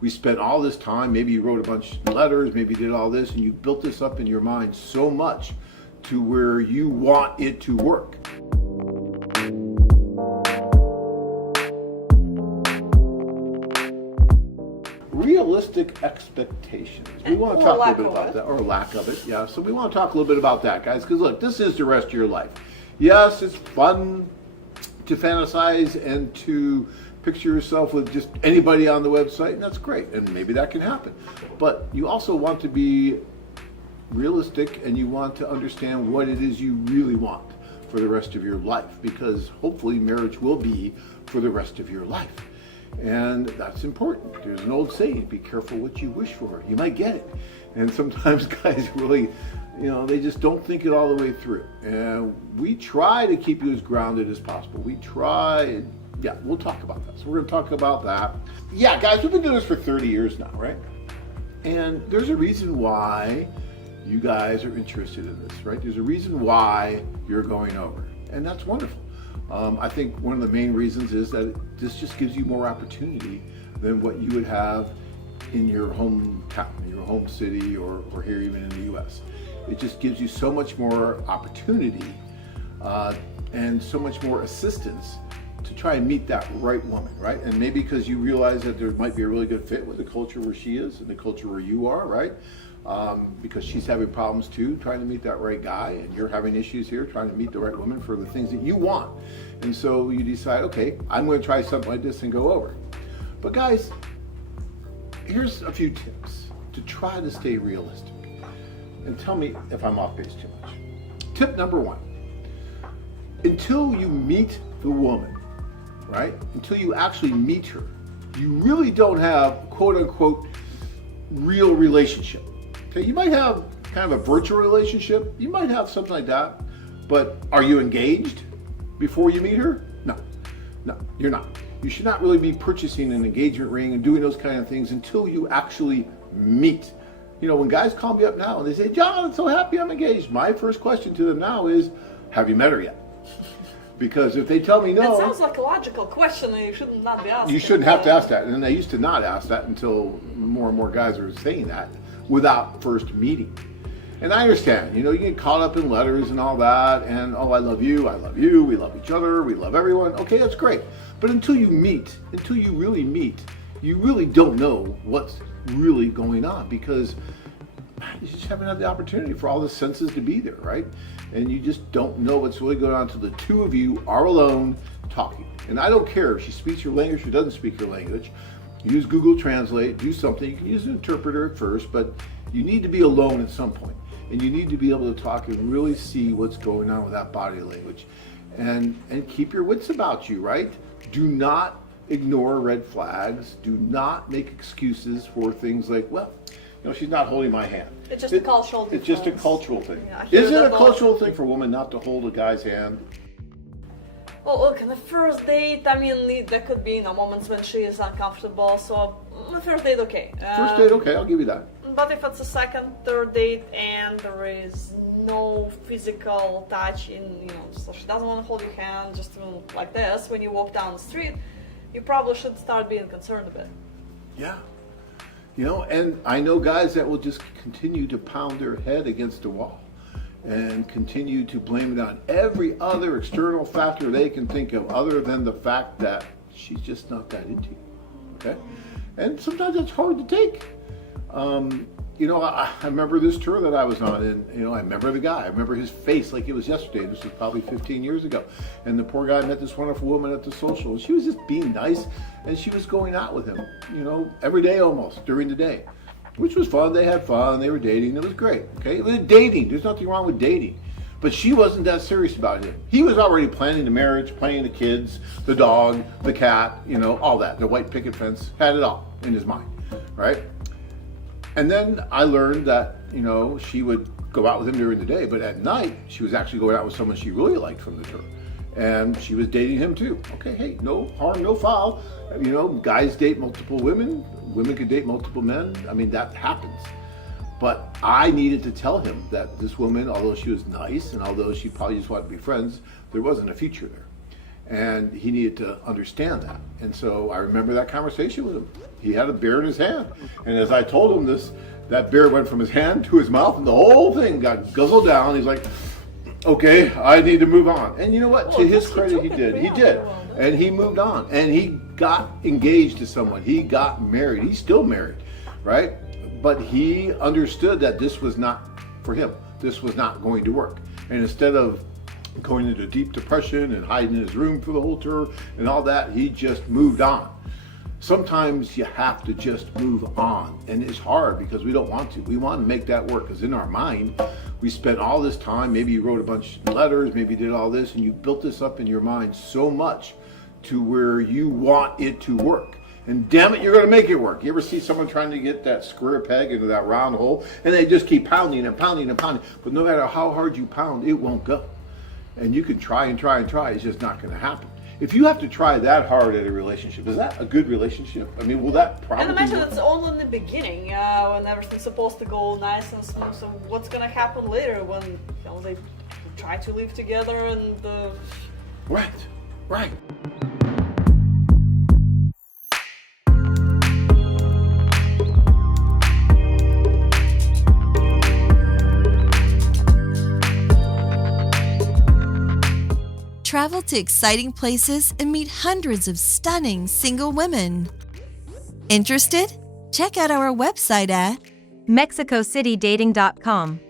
We spent all this time, maybe you wrote a bunch of letters, maybe you did all this, and you built this up in your mind so much to where you want it to work. Realistic expectations. We want to talk a little bit about that, or lack of it, yeah. So we want to talk a little bit about that, guys, because look, this is the rest of your life. Yes, it's fun to fantasize and to picture yourself with just anybody on the website, and that's great, and maybe that can happen. But you also want to be realistic, and you want to understand what it is you really want for the rest of your life, because hopefully marriage will be for the rest of your life. And that's important. There's an old saying, be careful what you wish for. You might get it. And sometimes guys really, they just don't think it all the way through. And we try to keep you as grounded as possible. We try, we'll talk about that. So we're going to talk about that. Yeah, guys, we've been doing this for 30 years now, right? And there's a reason why you guys are interested in this, right? There's a reason why you're going over. And that's wonderful. I think one of the main reasons is that this just gives you more opportunity than what you would have in your hometown, in your home city, or here even in the US. It just gives you so much more opportunity and so much more assistance to try and meet that right woman, right? And maybe because you realize that there might be a really good fit with the culture where she is and the culture where you are, right? Because she's having problems too, trying to meet that right guy, and you're having issues here, trying to meet the right woman for the things that you want. And so you decide, okay, I'm going to try something like this and go over. But guys, here's a few tips to try to stay realistic. And tell me if I'm off base too much. Tip number one, until you meet the woman, right? Until you actually meet her, you really don't have, quote unquote, real relationship. Okay, you might have kind of a virtual relationship. You might have something like that. But are you engaged before you meet her? No, you're not. You should not really be purchasing an engagement ring and doing those kind of things until you actually meet. When guys call me up now and they say, John, I'm so happy I'm engaged, my first question to them now is, have you met her yet? Because if they tell me no... That sounds like a logical question and you should not be asking. You shouldn't have to ask that. And I used to not ask that until more and more guys are saying that without first meeting. And I understand, you get caught up in letters and all that, and oh, I love you, we love each other, we love everyone. Okay, that's great. But until you really meet, you really don't know what's really going on, because you just haven't had the opportunity for all the senses to be there, right? And you just don't know what's really going on until the two of you are alone talking. And I don't care if she speaks your language or doesn't speak your language. Use Google Translate, do something. You can use an interpreter at first, but you need to be alone at some point. And you need to be able to talk and really see what's going on with that body language. And keep your wits about you, right? Do not ignore red flags. Do not make excuses for things like, well, she's not holding my hand. It's just a cultural difference. It's just a cultural thing. Yeah, is it a cultural thing for a woman not to hold a guy's hand? Well, look, on the first date, there could be moments when she is uncomfortable, so the first date, okay. First date, okay, I'll give you that. But if it's a second, third date, and there is no physical touch so she doesn't want to hold your hand, just like this, when you walk down the street, you probably should start being concerned a bit. Yeah. And I know guys that will just continue to pound their head against the wall and continue to blame it on every other external factor they can think of other than the fact that she's just not that into you, okay? And sometimes it's hard to take. I remember this tour that I was on, and I remember the guy. I remember his face like it was yesterday. This was probably 15 years ago. And the poor guy met this wonderful woman at the social, and she was just being nice, and she was going out with him, every day almost during the day, which was fun. They had fun. They were dating. It was great. Okay, it was dating. There's nothing wrong with dating. But she wasn't that serious about him. He was already planning the marriage, planning the kids, the dog, the cat, all that. The white picket fence, had it all in his mind, right? And then I learned that, she would go out with him during the day, but at night, she was actually going out with someone she really liked from the tour. And she was dating him too. Okay, hey, no harm, no foul. Guys date multiple women. Women can date multiple men. That happens. But I needed to tell him that this woman, although she was nice and although she probably just wanted to be friends, there wasn't a future there. And he needed to understand that. And so I remember that conversation with him. He had a beer in his hand. And as I told him this, that beer went from his hand to his mouth and the whole thing got guzzled down. He's like, okay, I need to move on. And you know what? Well, to his credit, he did. He did. And he moved on. And he got engaged to someone. He got married. He's still married, right? But he understood that this was not for him. This was not going to work. And instead of going into deep depression and hiding in his room for the whole tour and all that, he just moved on. Sometimes you have to just move on, and it's hard because we don't want to. We want to make that work because in our mind, we spent all this time, maybe you wrote a bunch of letters, maybe you did all this, and you built this up in your mind so much to where you want it to work. And damn it, you're going to make it work. You ever see someone trying to get that square peg into that round hole, and they just keep pounding and pounding and pounding, but no matter how hard you pound, it won't go. And you can try and try and try, it's just not going to happen. If you have to try that hard at a relationship, is that a good relationship? I mean, will that probably And imagine work? it's all in the beginning, when everything's supposed to go nice and smooth. So what's gonna happen later when they try to live together and Right. Travel to exciting places and meet hundreds of stunning single women. Interested? Check out our website at MexicoCityDating.com.